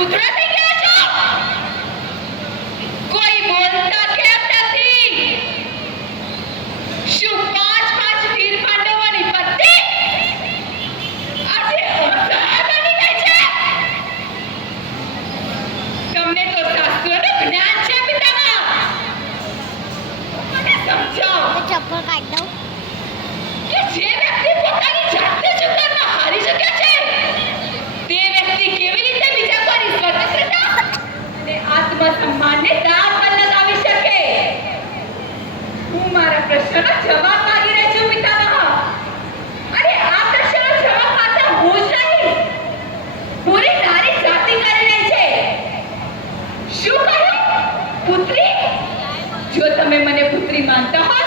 કૂતરા થઈ ગયા છો? કોઈ બોલતા કેમ નથી? શું પાંચ વીર પાંડવોની પત્ની આજે અસહાય બની ગઈ છે? તમને તો શાસ્ત્રોનું જ્ઞાન છે પિતામહ. મને સમજાવો ચપ્પલ કાઢ દઉં કે જે વ્યક્તિ પોતાની જાતે જ યુદ્ધમાં હારી શકે છે તે વ્યક્તિ કેવી રીતે બીજા કોની સ્વતંત્રતા અને આત્મસન્માનને દાવ પર લગાવી શકે? હું મારા પ્રશ્નનો જવાબ માંગી રહી છું પિતામહ. અરે આ પ્રશ્નનો જવાબ માત્ર હું જ નહીં, પૂરી નારી જાતિ કરી રહી છે. શું કહ્યું? પુત્રી? જો તમે મને પુત્રી માનતા હો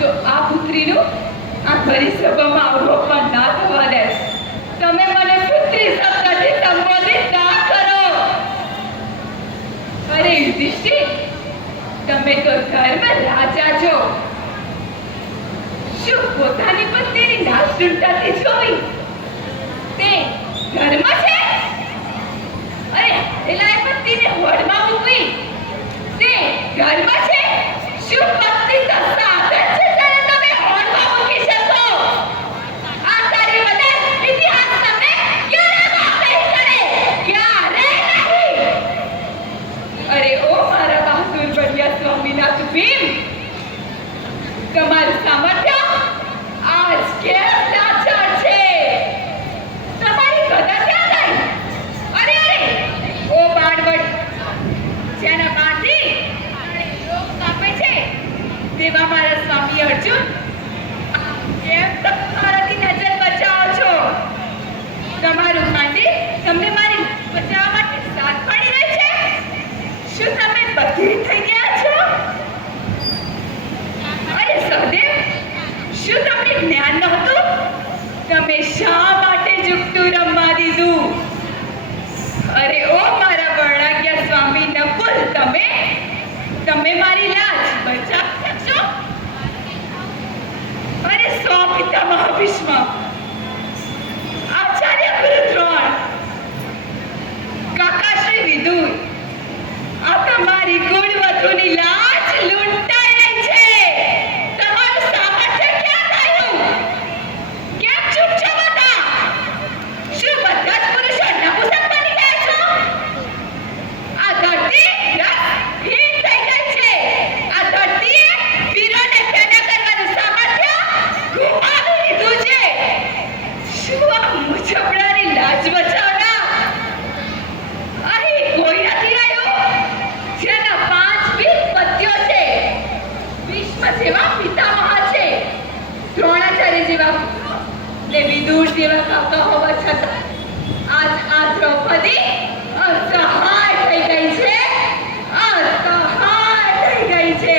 તો આ પુત્રીનું આ ભરી સભામાં અવલોકન ના થવા દે. તમે મને પુત્રી શબ્દથી સંબોધિત ના કરો. અરે યુધિષ્ઠિર, તમે તો ધર્મ રાજા છો. શું પોતાની પત્નીની નાશરૂંટાથી જોઈ તે ધર્મ છે? અરે એલા પત્નીને હોડમાં મૂકવી તે ધર્મ છે? શું પત્ની તો સાધન છે જેને તમે હોડમાં મૂકી શકો? આ તારી વગર ઇતિહાસ તમને ક્યારે માફ નહીં કરે, ક્યારે નહીં. અરે ઓ મારા બહાદુર બળિયા સ્વામીનાથ ભીમ, તમારું સામર્થ્ય આજ કેમ લાચાર છે? તમારી ગદા ક્યાં ગઈ? અરે ઓ બાળવડ, જેના બાથી લોક કાપે છે તેવા મારા સ્વામી અર્જુન, કેમ તમે મારાથી નજર બચાવો છો? તમારું ખાંડી તમને મારી બચાવવા માટે સાથ પાડી રહી છે? શું તમે બધિર થઈ ગયા છો? અરે સહદેવ, શું તમને જ્ઞાન નહોતું? તમે શા માટે જુગતું રમવા દીધું? અરે ઓ મારા વર્ણાગ્યા સ્વામી નકુલ, તમે મારી લાજ બચાવી શકશો? અરે સો પિતામહ ભીષ્મ, આચાર્ય ગુરુ દ્રોણ, કાકા શ્રી વિદુર, આ તમારી ગુણવતુની લાજ લૂંટાઈ રહી છે. તમારું સામર્થ્ય ક્યાં થયું? કેમ ચૂપ છો બધા? શું બધા જ પુરુષો નપુંસક બની ગયા છો? આ ધરતી રસહીન થઈ ગઈ છે. આ ધરતીએ વીરોને પેદા કરવાનું સામર્થ્ય ગુમાવી લીધું છે. શું આ મુજબડાની લાજ બચાવના અહીં કોઈ નથી રહ્યું જેના 5 વીર પત્નીઓ છે? ભીષ્મ જેવા પિતામહ છે, દ્રોણાચાર્ય જેવા પુત્રો ને વિદુર જેવા કાકા હોવા છતાં આજ આ દ્રૌપદી અસહાય થઈ ગઈ છે, અસહાય થઈ ગઈ છે.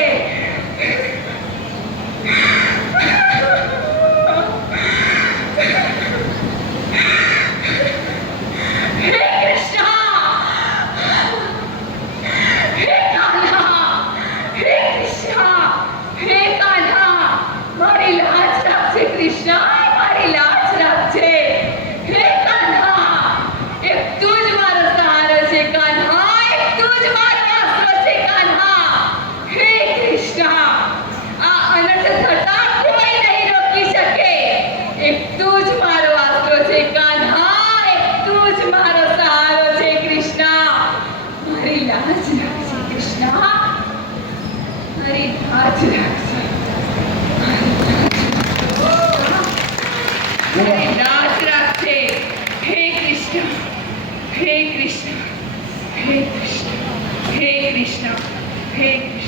હે કૃષ્ણ, હે કાન્હા, હે કૃષ્ણ, હે કાન્હા, મારી લાજ રાખજે કૃષ્ણ, મારી લાજ રાખજે. હે કાન્હા, એક તું જ મારો સહારો છે કાન્હા, એક તું જ મારો આશરો છે કાન્હા. હે કૃષ્ણ, આ અનંત થતા કોઈ નહીં રોકી શકે. એક તું જ મારો આશરો છે કાન્હા, એક તું જ મારો સહારો છે કૃષ્ણ. મારી લાજ રાખજે કૃષ્ણ, મારી લાજ રાખજે. મારી લાજ રાખજે. હે કૃષ્ણ, હે કૃષ્ણ, હે કૃષ્ણ, હે કૃષ્ણ, હે કૃષ્ણ.